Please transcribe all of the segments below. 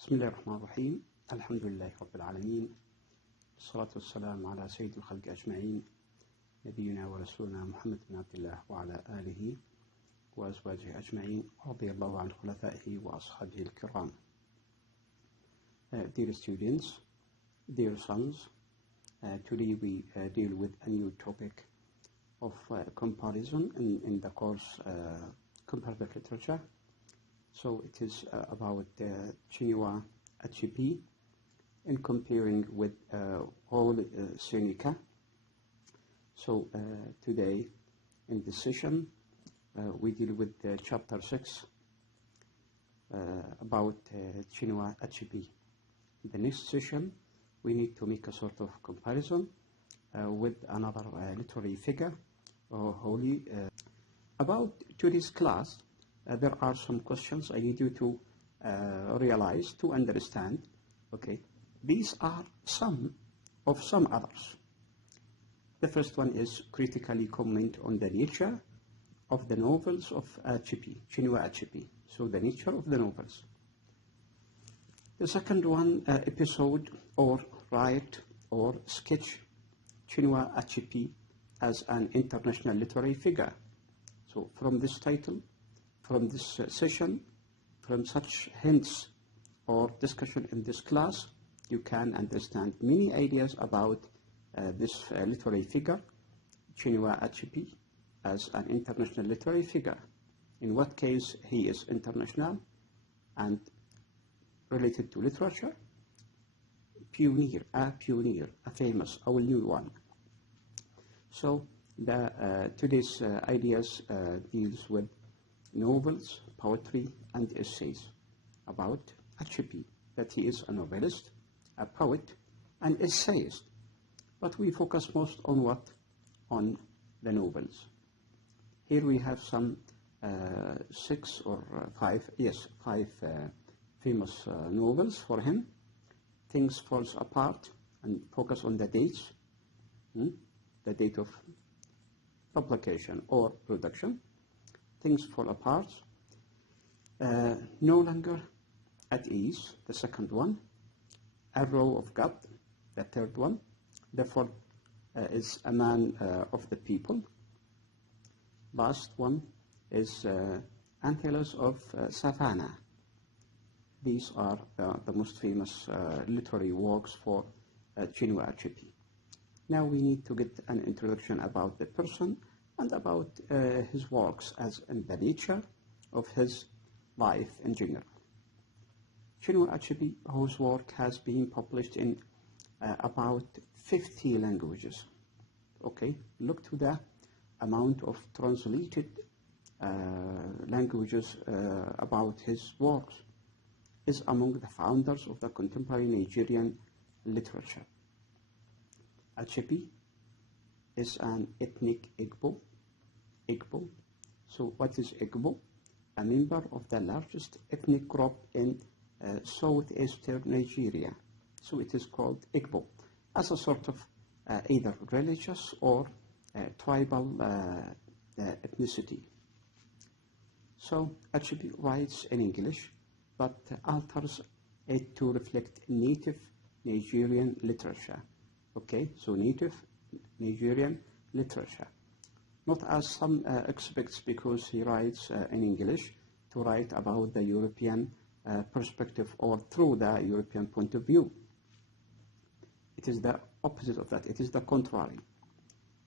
بسم الله الرحمن الرحيم. الحمد لله رب العالمين، والصلاة والسلام على سيد الخلق أجمعين، نبينا ورسولنا محمد بن عبد الله وعلى آله وأزواجه أجمعين، رضي الله عن خلفائه وأصحابه الكرام. Dear students, dear sons, today we deal with a new topic of comparison in the course Comparative Literature. So it is about Chinua Achebe in comparing with all Seneca. So today in this session we deal with chapter 6 about Chinua Achebe. In the next session we need to make a sort of comparison with another literary figure or holy. About today's class, there are some questions I need you to realize, to understand. Okay, these are some others. The first one is critically comment on the nature of the novels of Chinua Achebe. So the nature of the novels. The second one, episode or write or sketch Chinua Achebe as an international literary figure. So from this title, from this session, from such hints or discussion in this class, you can understand many ideas about this literary figure, Chinua Achebe, as an international literary figure. In what case he is international and related to literature, pioneer, a famous, a new one. So today's ideas deals with novels, poetry, and essays about Achebe, that he is a novelist, a poet, an essayist. But we focus most on what? On the novels. Here we have some five famous novels for him. Things Falls Apart, and focus on the dates, the date of publication or production. Things Fall Apart, No Longer at Ease, the second one. Arrow of God, the third one. The fourth is A Man of the People. Last one is Antelos of Savannah. These are the most famous literary works for Chinua Achebe. Now we need to get an introduction about the person and about his works as in the nature of his life in general. Chinua Achebe, whose work has been published in about 50 languages. Okay, look to the amount of translated languages about his works. Is among the founders of the contemporary Nigerian literature. Achebe is an ethnic Igbo. So what is Igbo? A member of the largest ethnic group in southeastern Nigeria. So it is called Igbo, as a sort of either religious or tribal ethnicity. So Achebe writes in English, but alters it to reflect native Nigerian literature. Okay, so native Nigerian literature. Not as some expects, because he writes in English, to write about the European perspective or through the European point of view. It is the opposite of that. It is the contrary.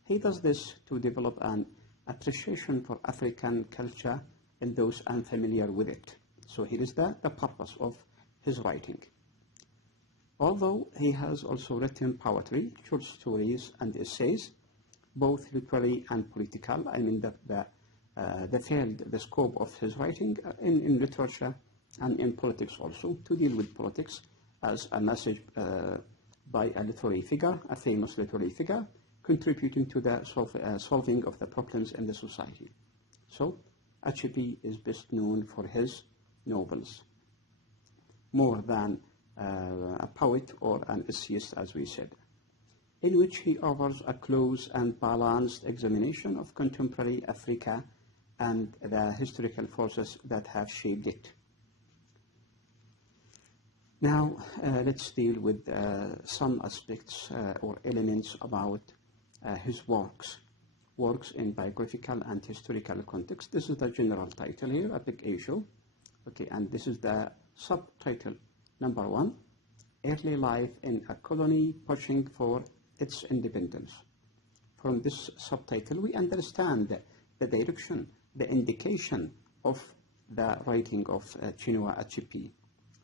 He does this to develop an appreciation for African culture in those unfamiliar with it. So here is the purpose of his writing. Although he has also written poetry, short stories, and essays, both literary and political. I mean the field, the scope of his writing in literature and in politics also, to deal with politics as a message by a literary figure, a famous literary figure, contributing to the solving of the problems in the society. So Achebe is best known for his novels, more than a poet or an essayist, as we said, in which he offers a close and balanced examination of contemporary Africa and the historical forces that have shaped it. Now, let's deal with some aspects or elements about his works in biographical and historical context. This is the general title here, a big issue. Okay, and this is the subtitle, number 1, Early Life in a Colony Pushing for its Independence. From this subtitle, we understand the direction, the indication of the writing of Chinua Achebe.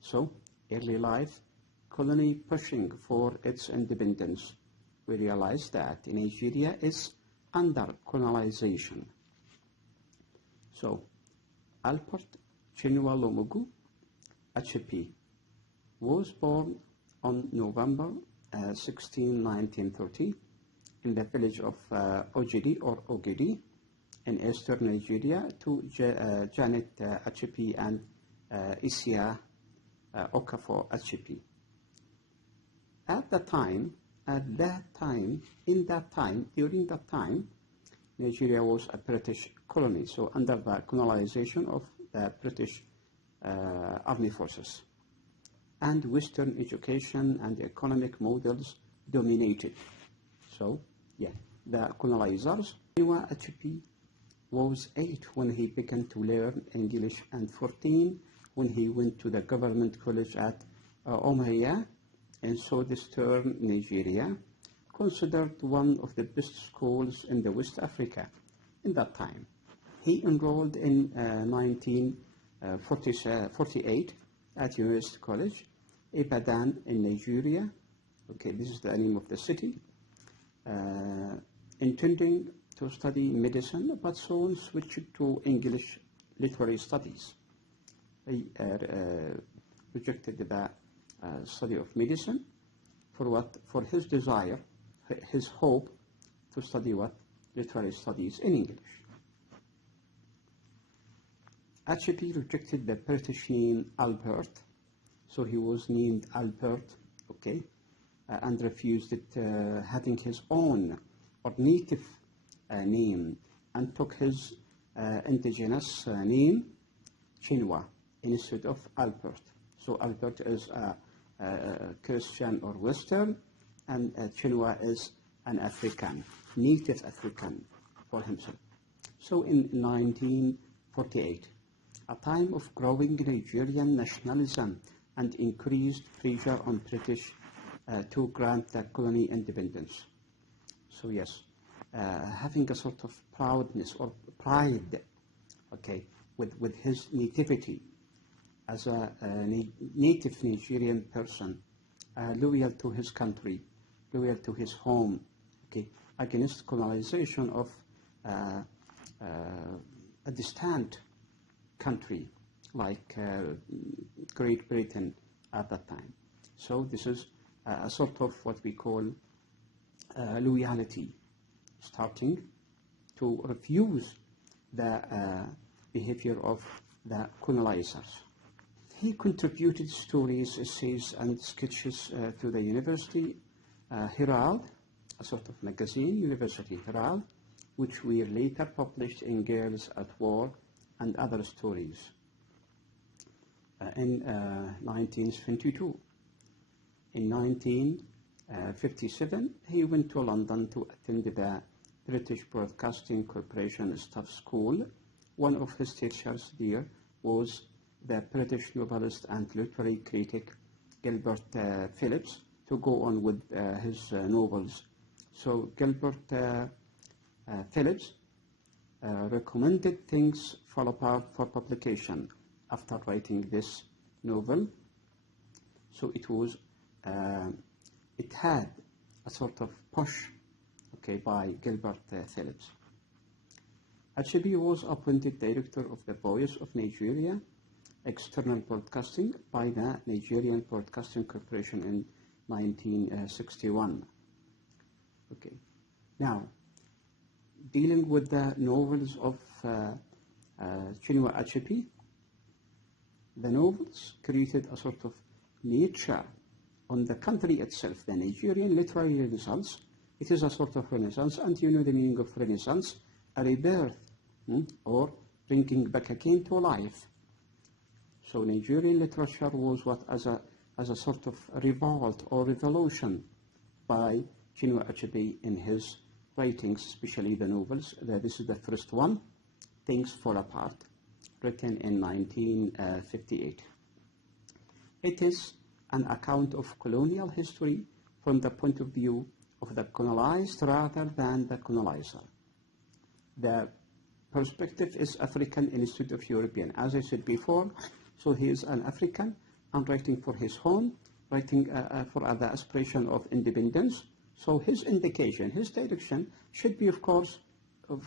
So, early life, colony pushing for its independence. We realize that Nigeria is under colonization. So, Albert Chinua Achebe was born on November 16, 1930 in the village of Ogidi in eastern Nigeria to Janet Achebe and Isia Okafor Achebe. During that time, Nigeria was a British colony, so under the colonization of the British army forces. And Western education and economic models dominated. So, the colonizers. Chinua Achebe was 8 when he began to learn English and 14 when he went to the government college at Umuahia in southeastern Nigeria, considered one of the best schools in the West Africa in that time. He enrolled in 1948 at University College, Ibadan in Nigeria. Okay, this is the name of the city. Intending to study medicine, but soon switched to English literary studies. He rejected the study of medicine for his desire, his hope to study literary studies in English. Achebe rejected the British name Albert, so he was named Albert, okay, and refused it, having his own or native name, and took his indigenous name Chinua instead of Albert. So Albert is a Christian or Western, and Chinua is an African, native African for himself. So in 1948, a time of growing Nigerian nationalism and increased pressure on British to grant the colony independence. So yes, having a sort of proudness or pride, okay, with his nativity as a native Nigerian person, loyal to his country, loyal to his home, okay, against colonization of a distant country like Great Britain at that time. So this is a sort of what we call loyalty, starting to refuse the behavior of the colonizers. He contributed stories, essays, and sketches to the University Herald, a sort of magazine, University Herald, which were later published in Girls at War and Other Stories in 1922. In 1957, he went to London to attend the British Broadcasting Corporation Staff School. One of his teachers there was the British novelist and literary critic Gilbert Phillips, to go on with his novels. So Gilbert Phillips recommended Things Fall Apart for publication after writing this novel. So it was, it had a sort of push, okay, by Gilbert Phillips. Achebe was appointed director of the Voice of Nigeria External Broadcasting by the Nigerian Broadcasting Corporation in 1961. Okay, now dealing with the novels of Chinua Achebe, the novels created a sort of nature on the country itself, the Nigerian literary renaissance. It is a sort of renaissance, and you know the meaning of renaissance, a rebirth, or bringing back again to life. So Nigerian literature was what, as a as a sort of revolt or revolution by Chinua Achebe in his writings, especially the novels. This is the first one, Things Fall Apart, written in 1958. It is an account of colonial history from the point of view of the colonized rather than the colonizer. The perspective is African instead of European. As I said before, so he is an African and writing for his home, writing for the aspiration of independence. So his indication, his direction should be, of course,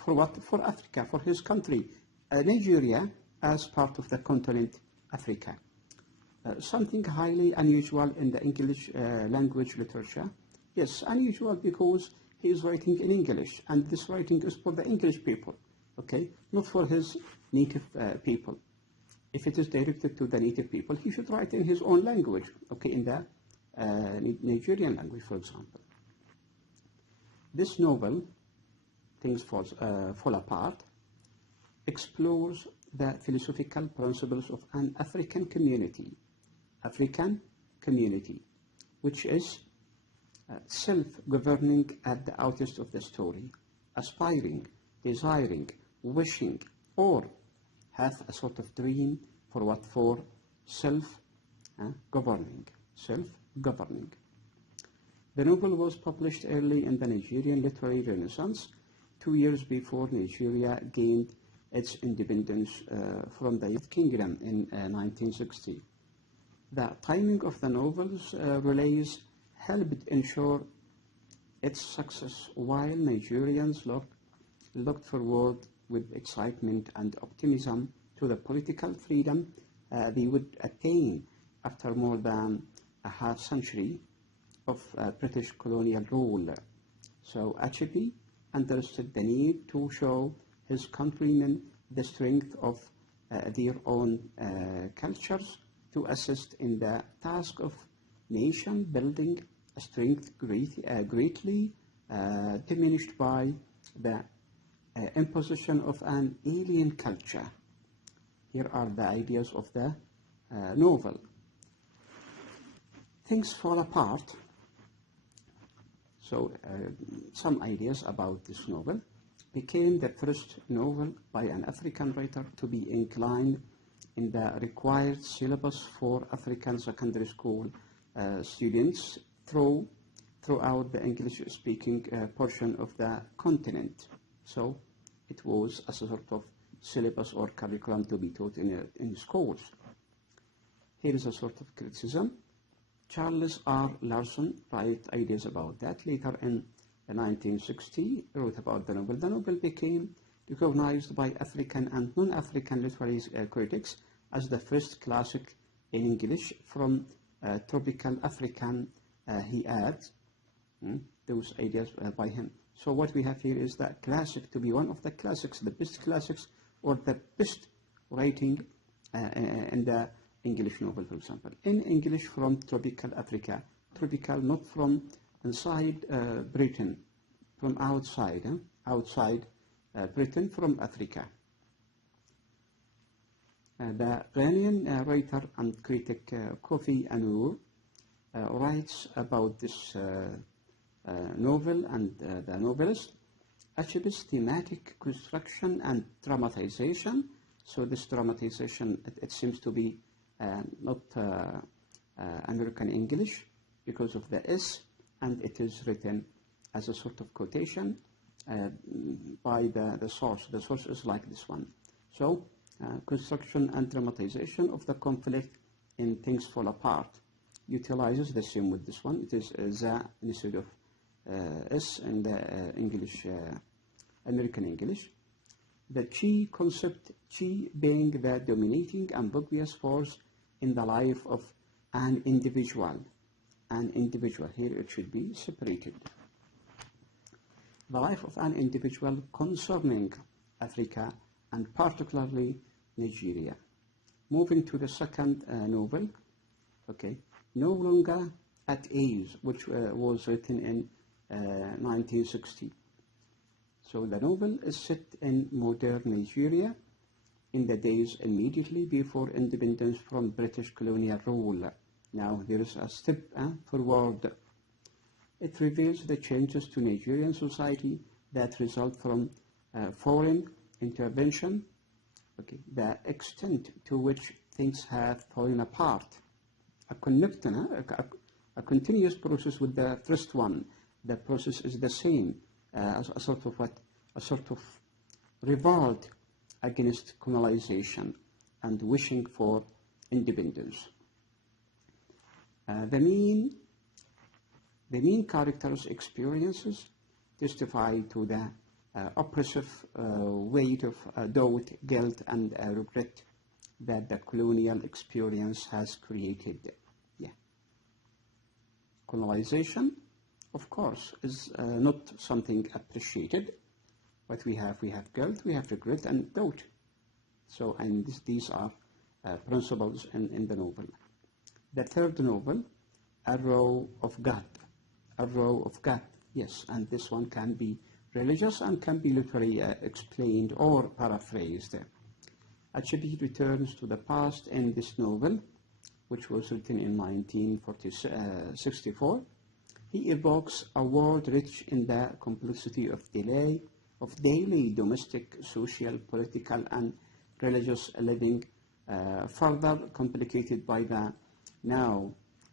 for what? For Africa, for his country, Nigeria, as part of the continent Africa. Something highly unusual in the English language literature. Yes, unusual because he is writing in English, and this writing is for the English people, okay, not for his native people. If it is directed to the native people, he should write in his own language, okay, in the Nigerian language, for example. This novel, Things Fall Apart, explores the philosophical principles of an African community, which is self-governing at the outset of the story, aspiring, desiring, wishing, or have a sort of dream for what? For self-governing. The novel was published early in the Nigerian literary renaissance, 2 years before Nigeria gained its independence from the United Kingdom in 1960. The timing of the novel's release helped ensure its success, while Nigerians looked forward with excitement and optimism to the political freedom they would attain after more than a half-century of British colonial rule. So Achebe understood the need to show his countrymen the strength of their own cultures to assist in the task of nation building, a strength greatly diminished by the imposition of an alien culture. Here are the ideas of the novel. Things Fall Apart. So some ideas about this novel. Became the first novel by an African writer to be inclined in the required syllabus for African secondary school students throughout the English-speaking portion of the continent. So it was a sort of syllabus or curriculum to be taught in schools. Here is a sort of criticism. Charles R. Larson wrote ideas about that. Later in 1960, wrote about the novel. The novel became recognized by African and non-African literary critics as the first classic in English from tropical African. He adds those ideas by him. So what we have here is that classic to be one of the classics, the best classics, or the best writing in the English novel, for example. In English from tropical Africa, tropical not from inside Britain, from outside, outside Britain, from Africa. The Ghanaian writer and critic Kofi Anur writes about this novel and the novelist. Achebe's thematic construction and dramatization. So this dramatization, it seems to be not American English because of the S, and it is written as a sort of quotation by the source. The source is like this one. So construction and dramatization of the conflict in Things Fall Apart utilizes the same with this one. It is the instead of S in the English, American English. The chi concept, chi being the dominating ambiguous force in the life of an individual. An individual, here it should be separated. The life of an individual concerning Africa and particularly Nigeria. Moving to the second novel, okay, No Longer at Ease, which was written in 1960. So the novel is set in modern Nigeria in the days immediately before independence from British colonial rule. Now there is a step forward. It reveals the changes to Nigerian society that result from foreign intervention, the extent to which things have fallen apart, a continuous process with the first one. The process is the same, a sort of revolt against colonization and wishing for independence. The main characters' experiences testify to the oppressive weight of doubt, guilt, and regret that the colonial experience has created. Colonization, of course, is not something appreciated, but we have guilt, we have regret, and doubt. So, and these are principles in the novel. The third novel, A Row of God. A Row of God, yes, and this one can be religious and can be literally explained or paraphrased. Achebe returns to the past in this novel, which was written in 1964. He evokes a world rich in the complexity of daily domestic, social, political, and religious living, further complicated by the now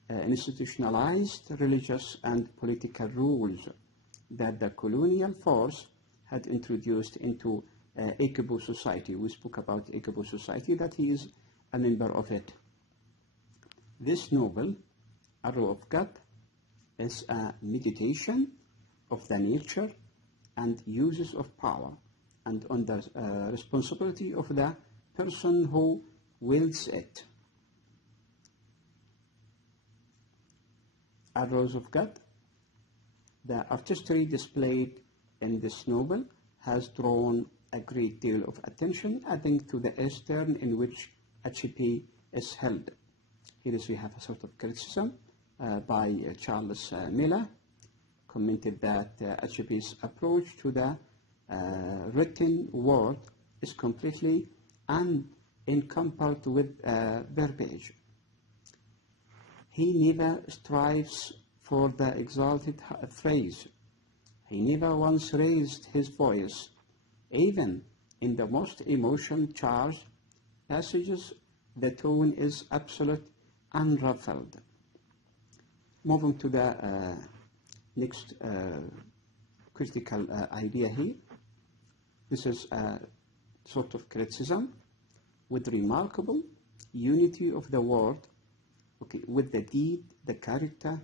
institutionalized religious and political rules that the colonial force had introduced into Achebe society. We spoke about Achebe society, that he is a member of it. This novel, A Row of God, is a meditation of the nature and uses of power and on the responsibility of the person who wields it. A Row of God. The artistry displayed in this novel has drawn a great deal of attention, adding to the stern in which Achebe is held. Here we have a sort of criticism by Charles Miller, commented that Achebe's approach to the written word is completely unencumbered with verbiage. He never strives for the exalted phrase. He never once raised his voice. Even in the most emotion-charged passages, the tone is absolute, unruffled. Moving to the next critical idea here. This is a sort of criticism with remarkable unity of the word, with the deed, the character,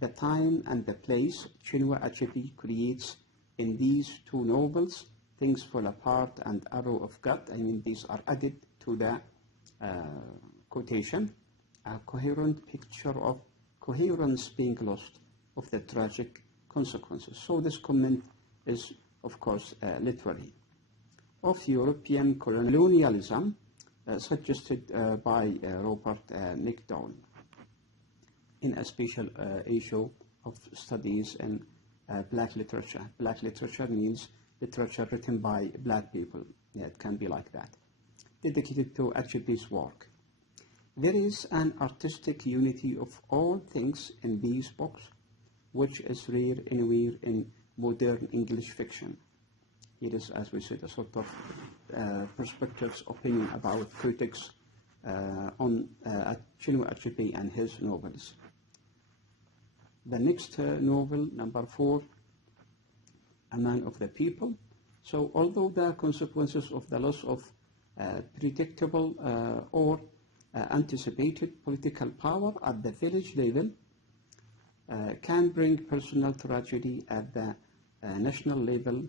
the time, and the place. Chinua Achebe creates in these two novels, Things Fall Apart and A Row of God. I mean, these are added to the quotation, a coherent picture of coherence being lost, of the tragic consequences. So this comment is, of course, literary. Of European colonialism, suggested by Robert McDowell in a special issue of studies in black literature. Black literature means literature written by black people. Yeah, it can be like that. Dedicated to Achebe's work. There is an artistic unity of all things in these books, which is rare anywhere in modern English fiction. It is, as we said, a sort of perspectives, opinion about critics on Chinua Achebe and his novels. The next novel, number 4, A Man of the People. So although the consequences of the loss of predictable or anticipated political power at the village level can bring personal tragedy at the national level,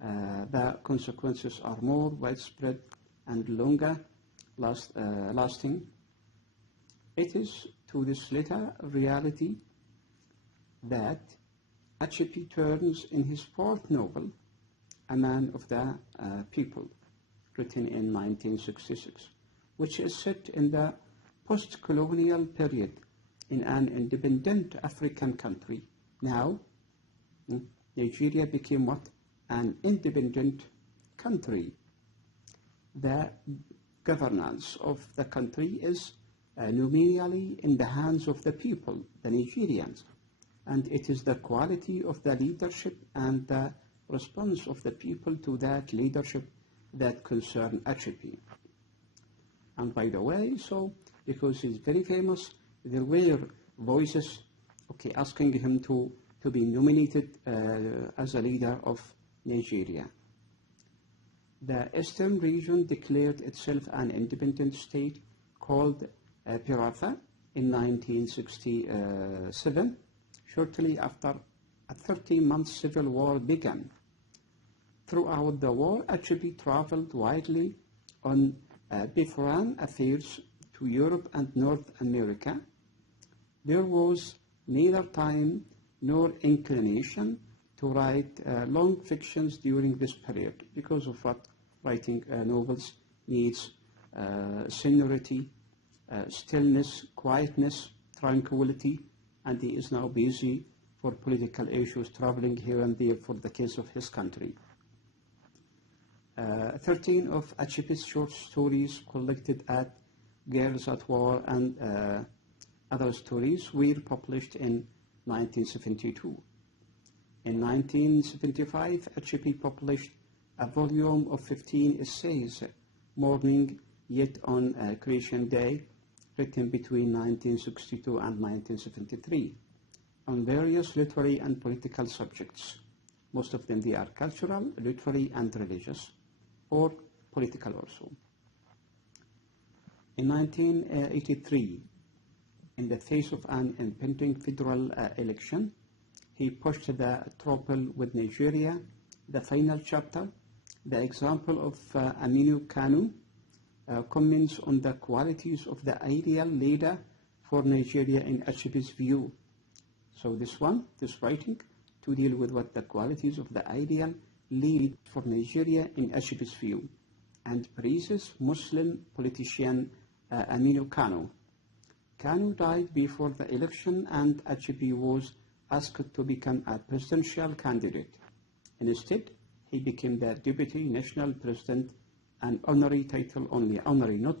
the consequences are more widespread and longer lasting. It is to this latter reality that Achebe turns in his 4th novel, A Man of the People, written in 1966, which is set in the post-colonial period in an independent African country. Now, Nigeria became what? An independent country. The governance of the country is nominally in the hands of the people, the Nigerians. And it is the quality of the leadership and the response of the people to that leadership that concern Achebe. And by the way, so because he's very famous, there were voices asking him to be nominated as a leader of Nigeria. The Eastern region declared itself an independent state called Biafra in 1967, shortly after a 13-month civil war began. Throughout the war, Achebe traveled widely on Biafran affairs to Europe and North America. There was neither time nor inclination to write long fictions during this period because of what writing novels needs sonority, stillness, quietness, tranquility, and he is now busy for political issues, traveling here and there for the case of his country. 13 of Achebe's short stories collected at Girls at War and other stories were published in 1972. In 1975, Achebe published a volume of 15 essays, Morning Yet on Creation Day, written between 1962 and 1973, on various literary and political subjects. Most of them, they are cultural, literary, and religious, or political also. In 1983, in the face of an impending federal election, he pushed the trouble with Nigeria, the final chapter, the example of Aminu Kanu, comments on the qualities of the ideal leader for Nigeria in Achebe's view. So this writing, to deal with what the qualities of the ideal lead for Nigeria in Achebe's view, and praises Muslim politician Aminu Kanu. Kanu died before the election, and Achebe was asked to become a presidential candidate. Instead, he became the deputy national president, an honorary title only, honorary, not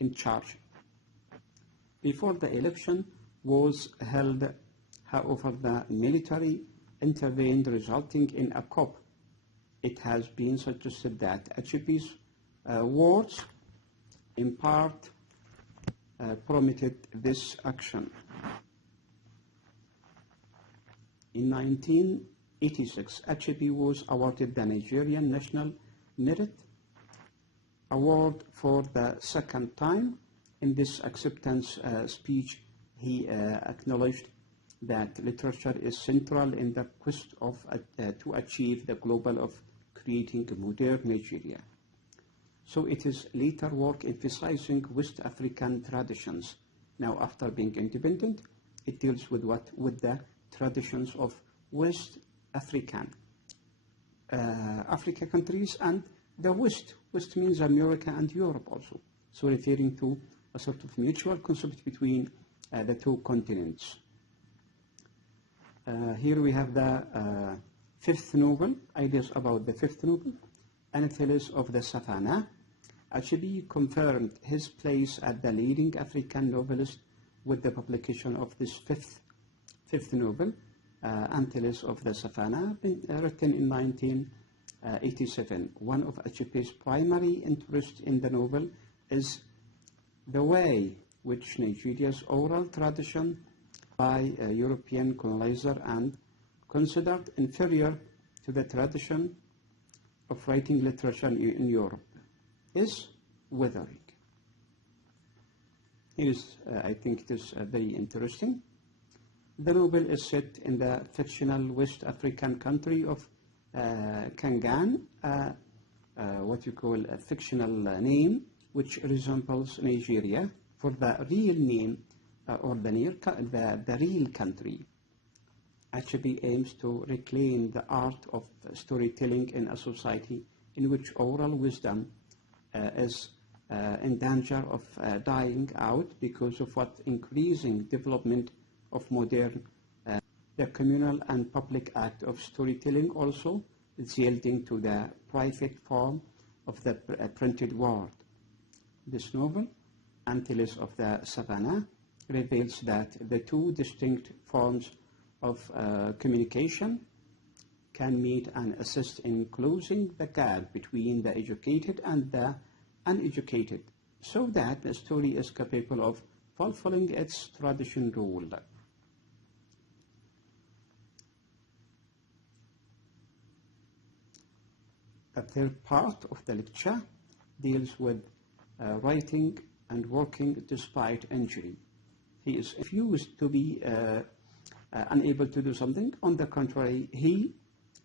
in charge. Before the election was held, however, the military intervened, resulting in a coup. It has been suggested that Achebe's words in part promoted this action. In 1986, Achebe was awarded the Nigerian National Merit Award for the second time. In this acceptance speech, he acknowledged that literature is central in the quest to achieve the goal of creating a modern Nigeria. So it is later work emphasizing West African traditions. Now, after being independent, it deals with the traditions of West African Africa countries and the West. West means America and Europe also. So referring to a sort of mutual concept between the two continents. Here we have the fifth novel, ideas about the fifth novel, Anathelus of the Savannah. Achebe confirmed his place as the leading African novelist with the publication of this fifth novel, Anathelus of the Savannah, written in 1987. One of Achebe's primary interests in the novel is the way which Nigeria's oral tradition by a European colonizer and considered inferior to the tradition of writing literature in Europe is withering. I think it is very interesting. The novel is set in the fictional West African country of Kangan, what you call a fictional name, which resembles Nigeria for the real name or the real country. Achebe aims to reclaim the art of storytelling in a society in which oral wisdom is in danger of dying out because of what increasing development of modern the communal and public act of storytelling also is yielding to the private form of the printed word. This novel, Antilles of the Savannah reveals that the two distinct forms of communication can meet and assist in closing the gap between the educated and the uneducated, so that the story is capable of fulfilling its tradition role. The third part of the lecture deals with writing and working despite injury. He is refused to be unable to do something. On the contrary, he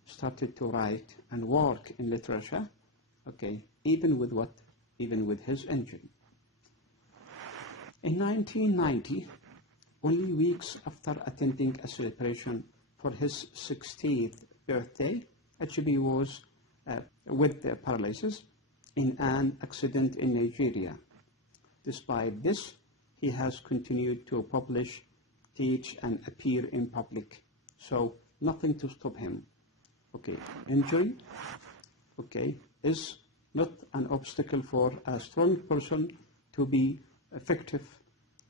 started to write and work in literature, okay, even with what? Even with his injury. In 1990, only weeks after attending a celebration for his 60th birthday, Achebe was with paralysis in an accident in Nigeria. Despite this, he has continued to publish, teach, and appear in public. So nothing to stop him. Okay, injury, okay, is not an obstacle for a strong person to be effective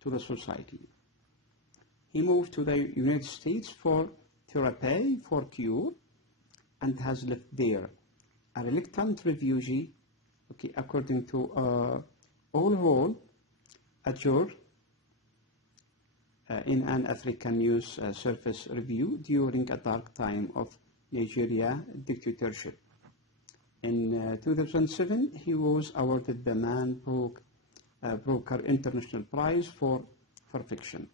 to the society. He moved to the United States for therapy for cure and has lived there. A reluctant refugee, okay, according to All Ajur in an African news service review during a dark time of Nigeria dictatorship. In 2007, he was awarded the Man Booker International Prize for fiction.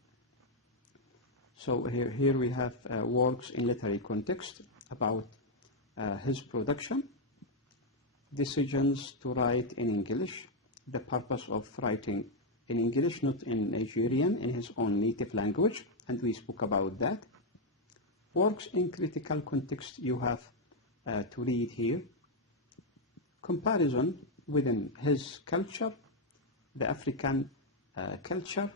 So here we have works in literary context about his production, decisions to write in English, the purpose of writing in English, not in Nigerian, in his own native language, and we spoke about that. Works in critical context you have to read here. Comparison within his culture, the African culture,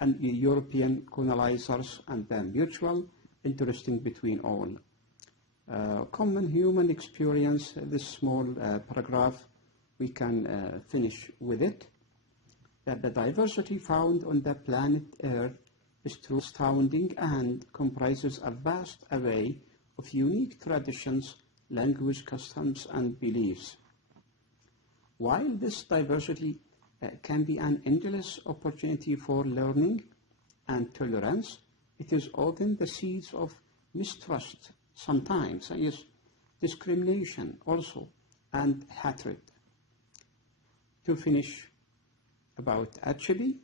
and the European colonizers, and the mutual interesting between all. Common human experience, this small paragraph, we can finish with it, that the diversity found on the planet Earth is truly astounding and comprises a vast array of unique traditions, language, customs, and beliefs. While this diversity can be an endless opportunity for learning and tolerance, it is often the seeds of mistrust, sometimes, yes, discrimination also, and hatred. To finish about Achebe,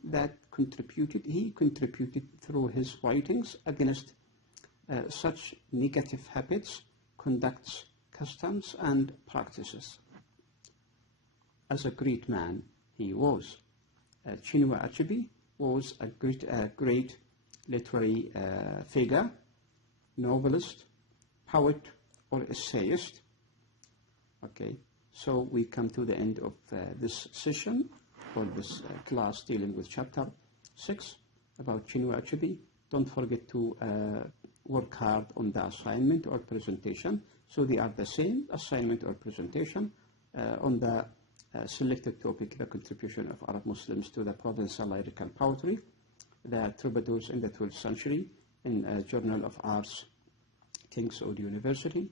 he contributed through his writings against such negative habits, conducts, customs, and practices. As a great man he was. Chinua Achebe was a great literary figure, novelist, poet, or essayist. Okay, so we come to the end of this session, or this class dealing with chapter 6 about Chinua Achebe. Don't forget to work hard on the assignment or presentation. So they are the same, assignment or presentation, on the selected topic, the contribution of Arab Muslims to the Provençal lyrical poetry, the troubadours in the 12th century, in Journal of Arts, King Saud University,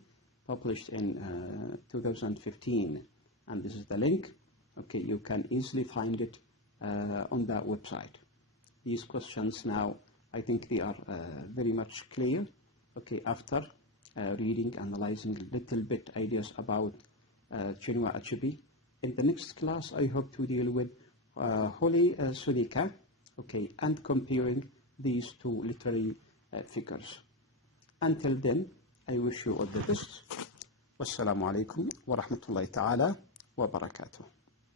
published in 2015. And this is the link. Okay, you can easily find it on the website. These questions now, I think they are very much clear. Okay, after reading, analyzing a little bit ideas about Chinua Achebe. In the next class, I hope to deal with Holy Sulika, okay, and comparing these two literary figures. Until then, I wish you all the best. Wassalamu alaikum wa rahmatullahi ta'ala wa barakatuh.